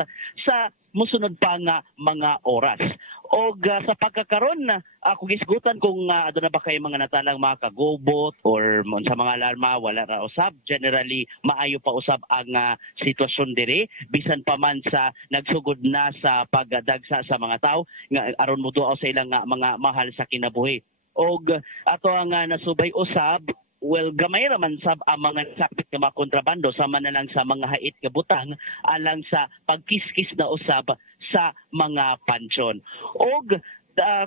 sa musunod pa nga mga oras. O sa pagkakaroon na kung isgutan kung aduna ba kayo mga natalang mga kagubot or sa mga alarma wala ra usab, generally maayo pa usab ang sitwasyon diri bisan pa man sa nagsugod na sa pagdagsa sa mga tao nga aron moduaw sa ilang mga mahal sa kinabuhi. Og ato ang nasubay usab, well, gamay raman sab ang mga sakit nga mga kontrabando sama na lang sa mga hait nga butang alang sa pagkiskis na usab sa mga pansyon. Og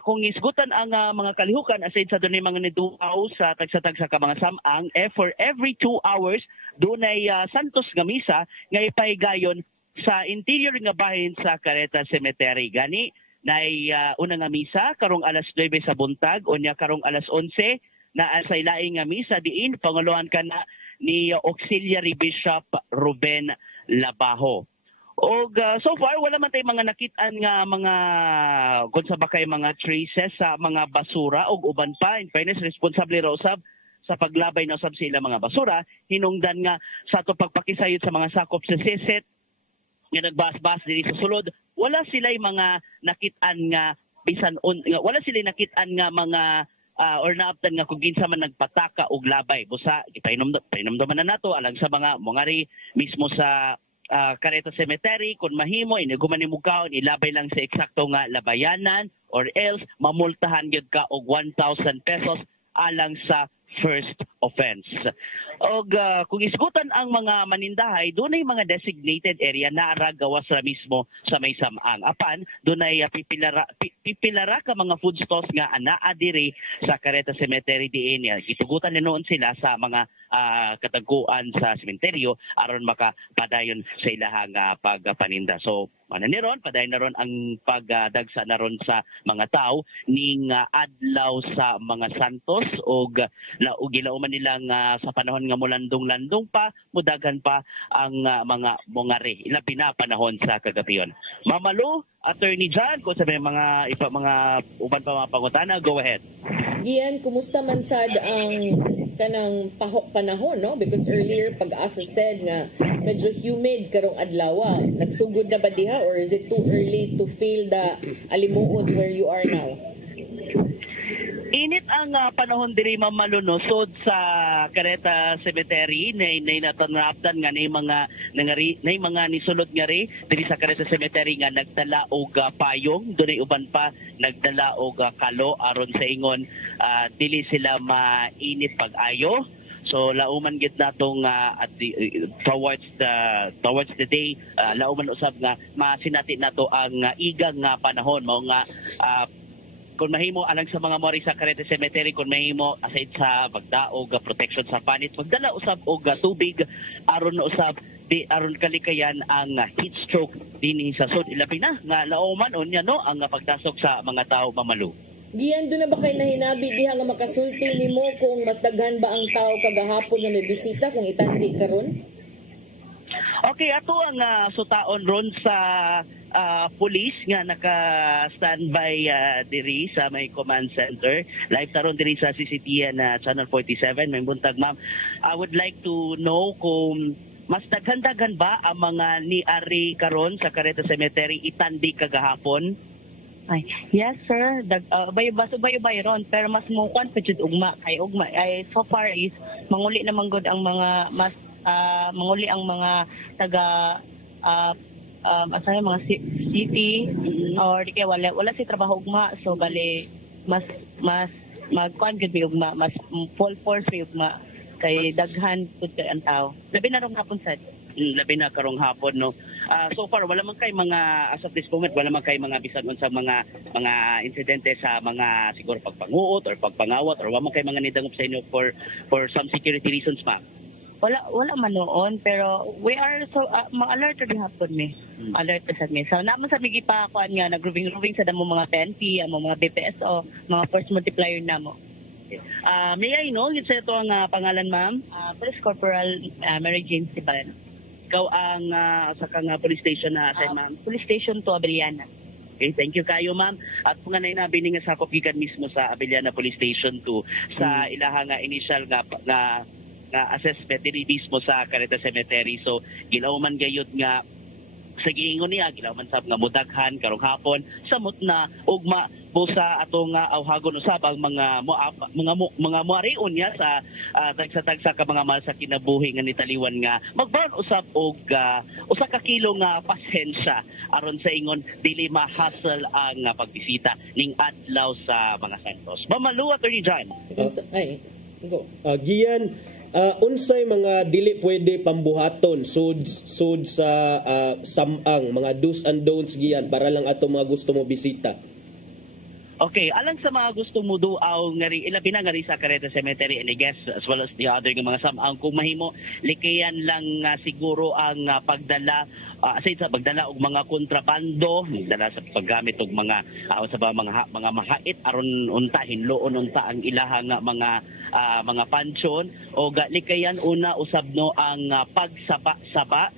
kung isgutan ang mga kalihukan aside sa dunay mga niduaw sa tagsa-tagsa ka mga samang, for every 2 hours dunay santos nga misa nga ipahigayon sa interior nga bahin sa Carreta Cemetery. Gani nay una nga misa karong alas 9 sa buntag, unya karong alas 11 na sa ilaing nga misa diin panguluhan ka na ni Auxiliary Bishop Ruben Labajo. Og so far wala man tay mga nakit-an nga mga kung sa bakay mga traces sa mga basura og uban pa. In fairness, responsable ra usab sa paglabay na usab sa ilang mga basura, hinungdan nga sa ato pagpakisayod sa mga sakop sa siset nga nagbas-bas diri sa sulod, wala sila'y mga nakit-an nga bisan wala sila'y nakit-an nga mga or naabtan nga kung ginsa man nagpataka og labay. Busa ipainomdaman na nato alang sa mga mongari mismo sa Carreta Cemetery, kung mahimo iniguman ni mukaon ilabay lang sa eksakto nga labayanan or else mamultahan gyud ka og 1,000 pesos alang sa first offense. Og kung isgutan ang mga manindahay, dunay mga designated area na ara gawas ra mismo sa may samang. Apan dunay pipilara ka mga food stalls nga anaa diri sa Carreta Cemetery diin. Gitugutan ni noon sila sa mga katagkuan sa sementeryo aron makapadayon sa ilahang pagpaninda. So mananiron padayon na ron ang pagdagsa na ron sa mga tao ning adlaw sa mga santos og gilauman nilang sa panahon nga mulandong-landong pa, mudagan pa ang mga mongari. Ilabi na panahon sa kagabion. Mamalo, Attorney John, kung sa mga uban pa mga pangutana, go ahead. Gian, kumusta man sad ang kanang panahon, no? Because earlier pag-asa said nga medyo humid karong adlaw. Nagsugod na ba diha or is it too early to feel the alimuot where you are now? Init ang panahon diri mamalunosod sa Carreta Cemetery nay natanaptan nga nay mga nisulod nga ri diri sa Carreta Cemetery nga nagdala og payong, dunay uban pa nagdala og kalo aron sa ingon dili sila mainit pag-ayo. So lauman gid natong towards the day lauman usab nga masinati nato ang igang nga panahon mao nga kung mahimo alang sa mga mori sa Carreta Cemetery, kung mahimo aside sa pagdaog protection sa panit, magdala usab og tubig aron usab aron kalikayan ang heat stroke dinhi sa sud. Ilabi na nga lauman unya no ang pagtasok sa mga tao Mamalu. Gian, doon na ba kayo nahinabi diha nga makasulti nimo kung mas daghan ba ang tao kagahapon nga nabisita kung itandi karon? Okay, ato ang sutaon ron sa police nga naka-standby diri sa may command center. Live taron diri sa CCTV na Channel 47. May buntag, ma'am. I would like to know kung mas daghan-daghan ba ang mga niari karon sa Carreta Cemetery itandi kagahapon? Ay, yes sir, bayo-bayo ron pero mas mukuan pa jud ugma kay ugma ay so far is manguli naman gud ang mga mas manguli ang mga taga asay mga city or di kay wala si trabaho ugma so bali mas magkuan gud ugma mas full force ugma kay daghan pud kay ang tao labi na rong hapon sad. Labi na karong hapon no. So far wala man kay mga as of this moment wala man kay mga bisan sa mga insidente sa mga siguro pagpanguot or pagpangawat or wala man kay mga nidangop sa inyo for some security reasons, ma'am. wala man noon, pero we are so ma-alert rin hapon mi. Alert sa mi. So naman sa migi pa kuan nga nag-roving sa damo mga PNP, ang mga BPSO, mga force multiplier namo. May I know gid sa ito ang pangalan ma'am? Police Corporal Mary Jane Siban. Ikaw ang sa kang police station na sa ma'am. Police station to Abeliana. Okay, thank you kayo ma'am. At kung nga nainabini nga sakop gikan mismo sa Abeliana Police Station 2 sa ilaha nga initial nga assessment diri mismo sa Carreta Cemetery. So gilawman gayud nga sa giingon niya gilawman sab nga mudaghan karong hapon samot na ugma busa atong awhagon usab ang mga muarion niya sa tagsa-tagsa ka mga mahal sa kinabuhi nga nitaliwan nga magbaron usab og usa ka kilo nga pasensya aron sa ingon dili ma-hassle ang pagbisita ning adlaw sa mga santos. Mamalu Attorney John. Ay, go. Gian, unsay mga dili pwede pambuhaton sud sa samang mga do's and don'ts Gian para lang ato mga gusto mo bisita. Okay, alang sa mga gusto mo duaw ngari ilabi na ngari sa Carreta Cemetery and I guess as well as the other nga mga samang kung mahimo likayan lang siguro ang pagdala sa pagdala og mga kontrabando, dala sa paggamit og mga sa mga mahait aron unta hinloon unta ang ilaha nga mga pansyon o likayan una usab no ang pagsapa-sapa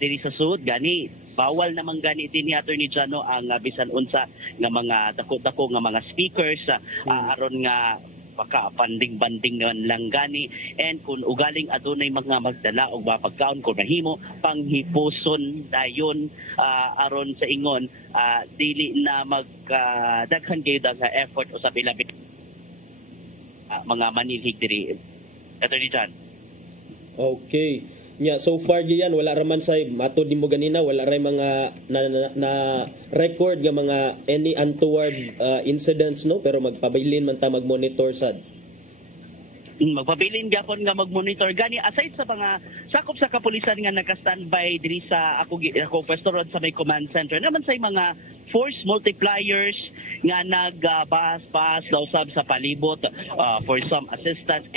diri sa sud gani bawal namang gani din ni Attorney Jano ang bisan unsa nga mga dako-dako nga mga speakers aron nga baka banding-banding lang gani and kung ugaling adunay mga magdala og pagkaon kung mahimo panghipuson dayon aron sa ingon dili na magdaghan gyud ang effort usab ilabi mga manilhig diri Attorney John. Okay. Yeah, so far giyan wala ra man say matod nimo ganina wala ra mga na record nga mga any untoward incidents no pero magpabilin man ta magmonitor sad. Magpabilin gyapon nga magmonitor gani aside sa mga sakop sa kapulisan nga naka-standby diri sa ako pwesto rod sa may command center naman say mga force multipliers nga nagbas-bas lausab sa palibot for some assistance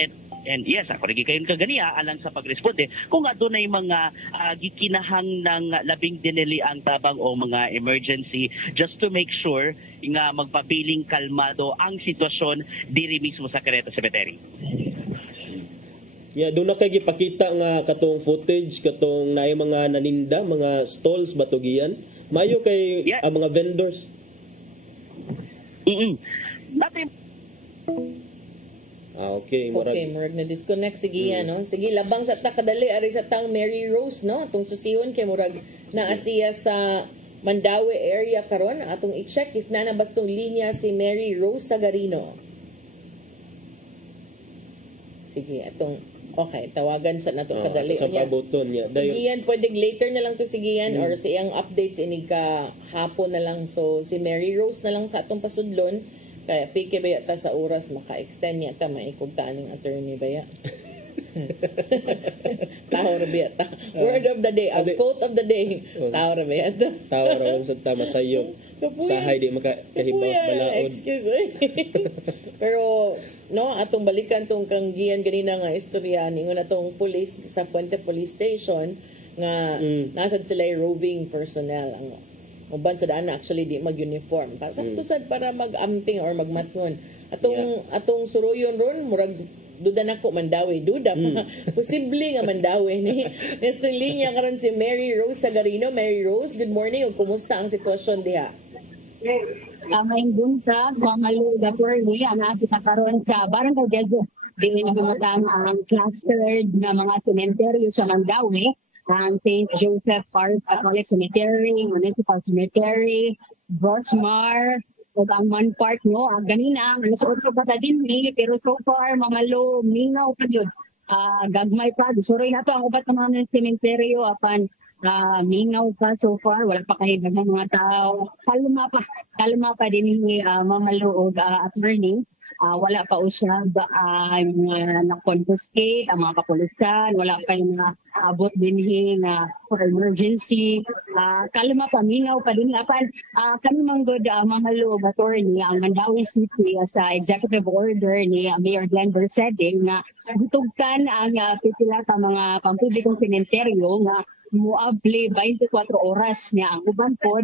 and yes, ako rin kayo kaganiya alang sa pagresponde kung adunay mga gikinahang ng labing dinili ang tabang o mga emergency just to make sure nga magpabiling kalmado ang sitwasyon diri mismo sa Carreta Cemetery. Yeah, doon na kay gipakita nga katong footage katong naay mga naninda, mga stalls batugian. Mayo kay ang mga vendors. Natin okay, murag na disconnect sige no. Sige labang sa ta kadali ari sa tang Mary Rose no. Atong susihon kay murag naa siya sa Mandaue area karon atong i-check if na bastong linya si Mary Rose Sagarino. Sige atong okay, tawagan sa nato kadali sa pabuton niya. Sigian pwede later na lang to sigian or sa iyang updates inig ka hapon na lang so si Mary Rose na lang sa atong pasudlon. Kaya pike ba yata sa oras maka-extend yata maikugtaan ng attorney ba ya? Tawar ba yata? Word of the day, quote of the day. Tawar ba yata? Tawar lang sa tama sayo. Sahay di makahibaw sa balaod. Excuse me. Pero no, atong balikan tong kanggian ganina nga istorya ningon atong police sa Fuente Police Station nga nasad sila roving personnel ang uban sa daan actually di mag-uniform. Sad para mag-amping or magmatngon. Atong suruyon ron, murag duda na ko Mandaue. Duda pa. Posible nga Mandaue. Nesto linya karon si Mary Rose Sagarino. Mary Rose, good morning. Kumusta ang sitwasyon diha? Maing buntag, mamaluga po rin. Kita karon sa Barangay Delgo. Dili na gumatang ang clustered na mga sementeryo sa Mandaue. Ang St. Joseph Catholic Cemetery, Municipal Cemetery, Brosmar, o ang man part no, ganina, alas 8 pa ta din pero so far mamalo mingaw pa yun. Gagmay pa, sorry na to ang ubat ng mga sementeryo apan mingaw pa so far, wala pa kayo ng mga tao. Kalma pa din ni Mamalo og attorney. Wala pa usab na-confiscate ang mga kapulisan, wala pa yung abot din for emergency. Kalma pa, mingaw pa din. Kami manggod Mamalo og attorney ang Mandawi City sa executive order ni Mayor Glenn Bersede nga hutugkan ang pipila ka mga pampublikong sementeryo nga muable 24 oras niya ang uban pod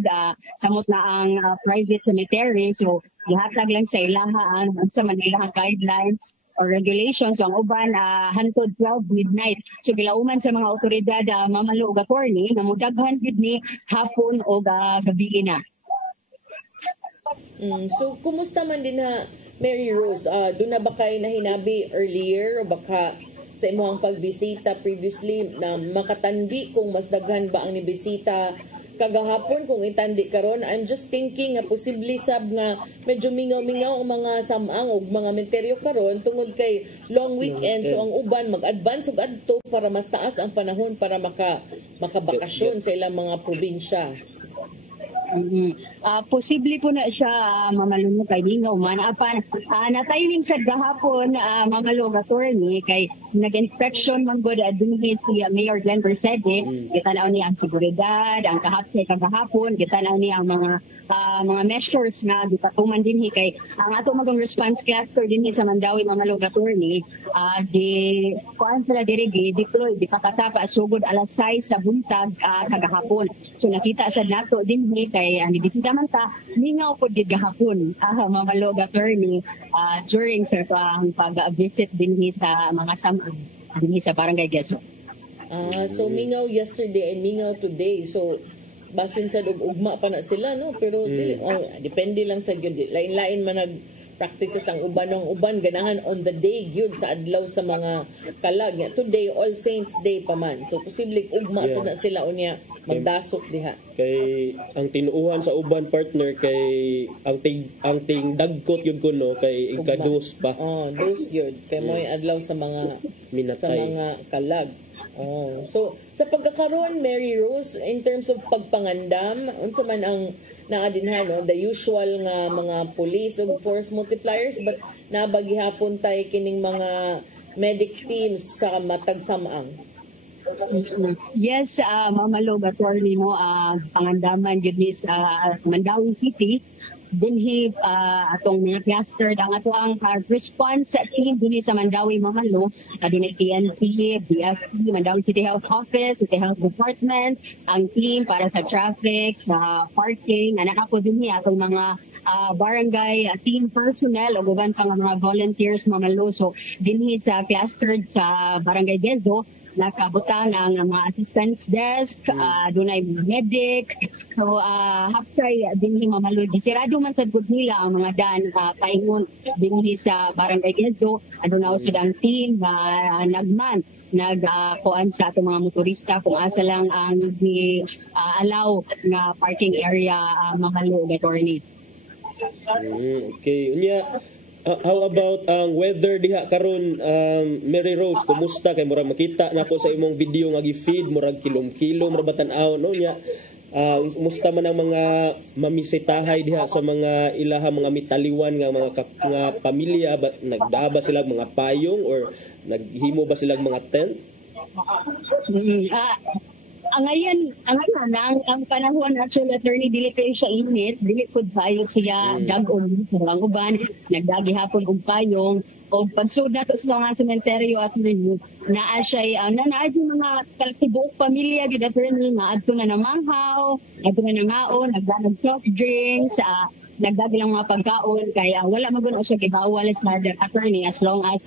samot na ang private cemetery, so gihatag lang sa ilaha sa Manila guidelines or regulations ang uban hantod 12 midnight. So gilauman sa mga otoridad Mamalo og attorney nga mudaghan gid ni hapon o gabi na. So kumusta man din Mary Rose, doon na ba kayo nahinabi earlier o baka sa imong pagbisita previously na makatandi kung mas daghan ba ang nibisita kagahapon kung itandi karon? I'm just thinking nga posible sab nga medyo mingaw-mingaw ang mga samang o mga menteryo karon tungod kay long weekend, so ang uban mag-advance og adto para mas taas ang panahon para makabakasyon sa ilang mga probinsya. Posible po na siya Mamalo kay mingaw man apan na-timing sa gahapon Mamalo og attorney kay nag-inspection man gud dinhi si Mayor Glenn Bersede. Gitanaw niya ang seguridad, ang kagahapon gitanaw niya ang mga measures na gipatuman dinhi kay ang ato magong response cluster dinhi sa Mandawi Mamalo og attorney di kuan sila diri deploy di pakatapa sugod alas 6 sa buntag kagahapon. So nakita sa nato dinhi kay nibisita man ta mingaw pod gid gahapon Mamalo og attorney during sa pag-visit dinhi sa mga dinhi sa Barangay Gezo. So mingaw yesterday and mingaw today. So basin sa ugma pa na sila no, pero depende lang sa gyud. Lain-lain man practices ang uban ganahan on the day gyud sa adlaw sa mga kalag. Today All Saints Day pa man. So posible ugma sa sila unya magdasok diha. Kay ang tinuuhan sa uban partner kay ang ting dagkot yun kuno kay ikados pa. Dos yun. Kay mo'y adlaw sa mga minatay. Sa mga kalag. So sa pagkakaroon Mary Rose in terms of pagpangandam unsa man ang naadinhan the usual nga mga police ug force multipliers, but nabagihapon tay kining mga medic teams sa matag samang. Yes, Mamalo og attorney pangandaman gyud ni sa Mandawi City dinhi atong mga clustered ang ato ang response team dinhi sa Mandawi Mamalo adunay PNP, BFP, Mandawi City Health Office, City Health Department, ang team para sa traffic, sa parking, anak ako dinhi atong mga barangay team personnel ug uban pang mga volunteers Mamalo. So dinhi sa clustered sa Barangay Gezo nakabutang ang mga assistance desk, dunay medic. So hapsay dinhi Mamalo disirado man sad gud nila ang mga daan paingon dinhi sa Barangay Gezo. Aduna usad ang team nagkuan sa atong mga motorista kung asa lang ang allow na parking area Mamalo og attorney. Okay, unya how about ang weather diha karon Mary Rose, kumusta kay murag makita nako sa imong video nga gi-feed murag kilom-kilom ra batan-aw no nya kumusta man ang mga mamisitahay diha sa mga ilaha mga mitaliwan nga mga pamilya nagdaba sila mga payong or naghimo ba sila mga tent? Ang panahon actually attorney dili kay siya init, dili pud kayo siya dag-on ang uban nagdagi hapon og payong o pagsud nato sa mga sementeryo attorney naa siya naa yung mga tibuok pamilya gid attorney na adto na namanghaw, adto na nangaon, nagdanag soft drinks, nagdagi lang mga pagkaon kaya wala magun siya gibawal sa attorney as long as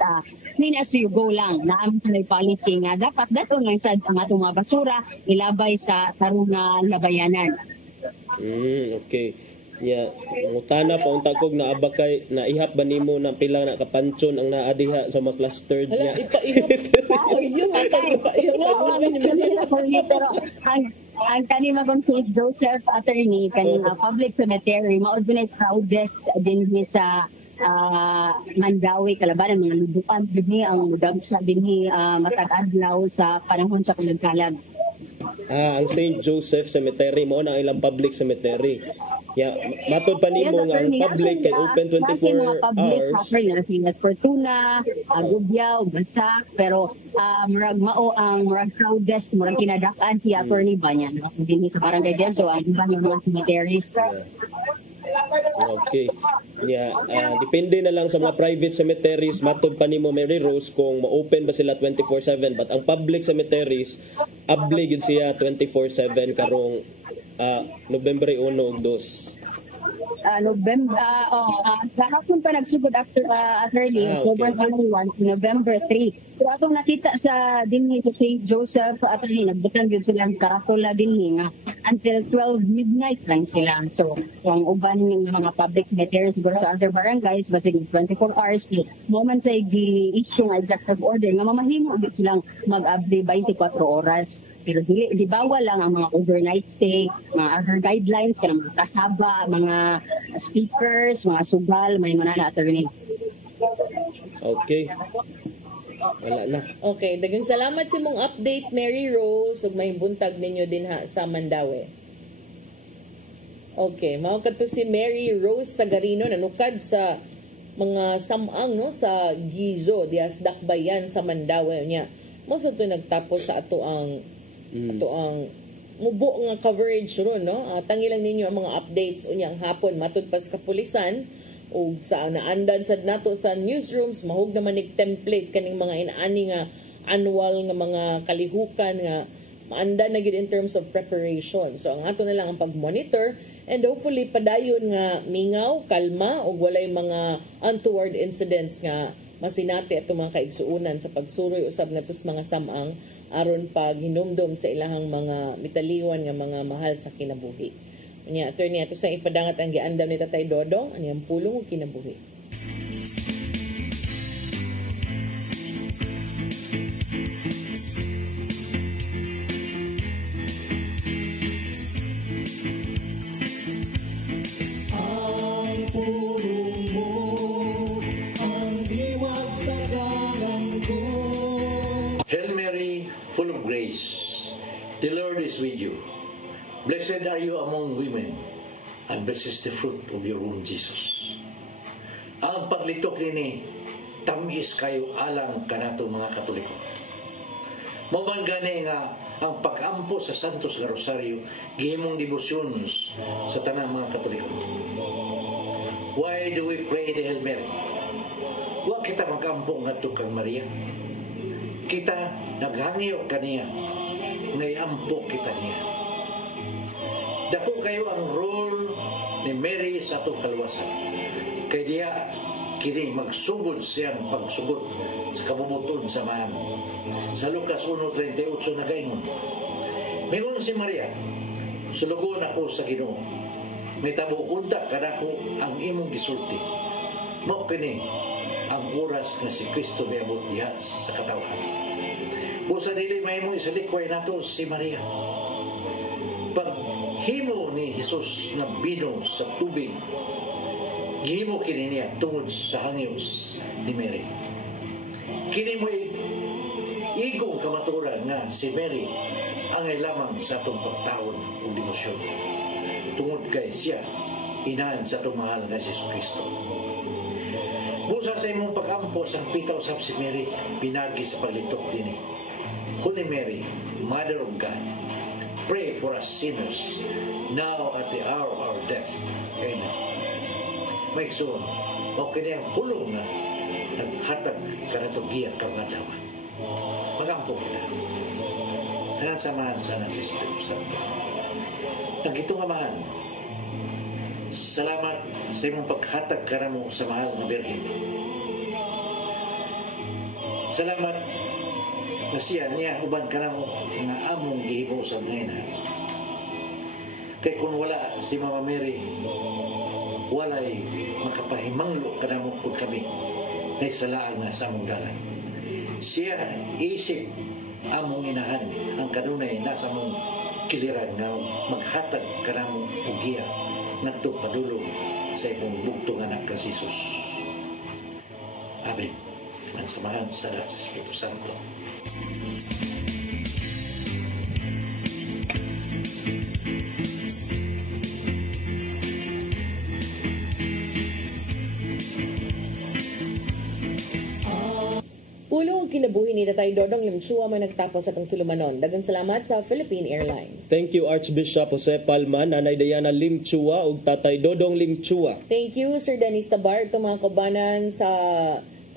clean as you go lang. Naamin sa policy nga dapat daton lang sad ang atong mga basura ilabay sa tarong labayanan. Okay. Yeah, ngutana pa unta kog naaba kay naihap ba nimo ng pila na kapanchon ang naa diha sa mga clustered niya. Ang kanima kong St. Joseph attorney kaning public cemetery mao dunay proudest dinhi sa Mandawi kalabanan mga lubukan dinhi ang mudagsa dinhi matag adlaw sa panahon sa kulagkalag. Ang St. Joseph Cemetery mo na ilang public cemetery. Matod pa nimo nga ang public kay open 24 hours. Mga Fortuna, Gubyaw, Basak, pero murag mao ang murag crowdest, murag kinadak-an si attorney ba niya. Dinhi sa barangay Deso ang iba ng mga cemeteries. Okay. Depende na lang sa mga private cemeteries, matod pa nimo Mary Rose kung ma-open ba sila 24/7, but ang public cemeteries abli gyud siya 24/7 karong November 1 ug 2. Kahapon pa nagsugod after attorney, October 1, November 3. So atong nakita sa dinhi sa St. Joseph attorney, nagbutang gyud silang karatola dinhi nga until 12 midnight lang sila. So ang uban ng mga public cemeteries siguro sa other barangays basig 24 hours moment sa gi-issue nga executive order nga mamahimo gid silang mag-abli 24 oras. Pero di bawal lang ang mga overnight stay, mga other guidelines, kanang mga kasaba, mga speakers, mga sugal, may manana attorney. Okay. Wala na. Okay, daghang salamat sa mong update, Mary Rose, ug may buntag ninyo din sa Mandaue. Okay, mao kadto si Mary Rose Sagarino nanukad sa mga samang no sa Gizo, dias Dakbayan sa Mandaue niya. Mo sa to nagtapos sa ato ang mubo nga coverage ron, no? Tangi lang ninyo ang mga updates unyang hapon matud pas kapulisan o sa naandan sad nato sa newsrooms mahug naman nig template kaning mga inaani nga annual nga mga kalihukan nga maandan na gid in terms of preparation. So ang ato na lang ang pag-monitor and hopefully padayon nga mingaw, kalma ug walay mga untoward incidents nga masinati ato mga kaigsuunan sa pagsuroy usab ngadtos mga samang aron pag hinumdum sa ilahang mga mitaliwan nga mga mahal sa kinabuhi. Unya attorney ato sa ipadangat ang giandam ni Tatay Dodong aniyang pulong ug kinabuhi. Ang pulong mo ang diwag sa dalang ko. Hail Mary, full of grace, the Lord is with you. Blessed are you among women, and blessed is the fruit of your womb, Jesus. Ang paglitok nini, tamis kayo alang kanatong mga Katoliko. Maman gani nga ang pag-ampo sa Santos nga Rosario, gihimong debosyon sa tanang mga Katoliko. Why do we pray the Hail Mary? Wa kita mag-ampo nga kang Maria. Kita naghangyo kaniya, ngay ampo kita niya. Dako kayo ang role ni Mary sa atong kalwasan. Kay diya, kini magsugod siyang pagsugod sa kabubuton sa mahan. Sa Lucas 1:38 nagaingon, mingon si Maria, sulugon ako sa Ginoo. May tabo unta kadako ang imong gisulti. Mao kini ang oras na si Kristo miabot diha sa katawhan. Busa dili mahimo isalikway nato si Maria. Pag himo ni Jesus na bino sa tubig, gihimo kini niya tungod sa hangios ni Mary. Kini mo igong kamaturan nga si Mary angay lamang sa atong pagtaon o demosyon. Tungod kay siya, inahan sa atong mahal na Jesus Kristo. Busa sa imong pag-ampo sa pitaw sa si Mary, pinagi sa paglitok din. Holy Mary, Mother of God, pray for us sinners, now at the hour of our death. Amen. May igsoon, o kanyang pulong na naghatag ka na itong kang adawan. Mag-ampo kita. Sanang samahan sana sa Espiritu Santo. Nagitong amahan, salamat sa imong paghatag ka na mo sa mahal na Birhen. Salamat na siya niya uban ka na mo na among gihimusan ngayon. Kaya kung wala si Mama Mary, walay makapahimanglo ka na mo kung kami na isalaan na sa among dalan. Siya isip among inahan ang kanunay nasa among kiliran na maghatag ka na mong ugiya ngadto padulong sa imong bugtong anak ka Jesus. Amen. Ang samahan sa Espiritu Santo. kinabuhi ni Tatay Dodong Limchua may nagtapos sa itong tulumanon. Dagang salamat sa Philippine Airlines. Thank you Archbishop Jose Palman, Nanay Diana Limchua ug Tatay Dodong Limchua. Thank you Sir Dennis Tabar, itong mga kabanan sa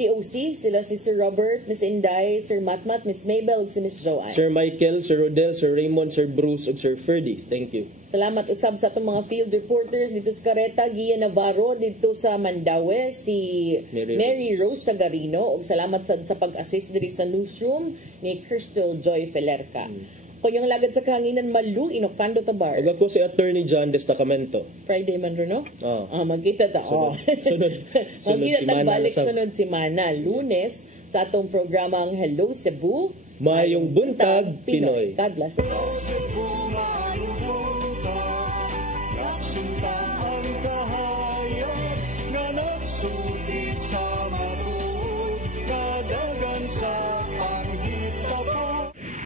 TOC, sila si Sir Robert, Miss Inday, Sir Matmat, Miss Mabel, ug si Miss Joanne. Sir Michael, Sir Rodel, Sir Raymond, Sir Bruce, ug Sir Ferdy. Thank you. Salamat usab sa itong mga field reporters dito sa Careta, Gia Navarro, dito sa Mandaue, si Mary Rose Sagarino, ug salamat sa pag-assist diri sa newsroom ni Crystal Joy Felerca. Kung yung lagad sa kahanginan, Malu, Inocando Tabar. Ug ako si Attorney John Destacamento. Friday man rin, no? Magkita ta. Sunod Magkita ta balik sa... sunod simana. Lunes, sa atong programang Hello Cebu. Mayong Buntag, Pinoy. God bless us all.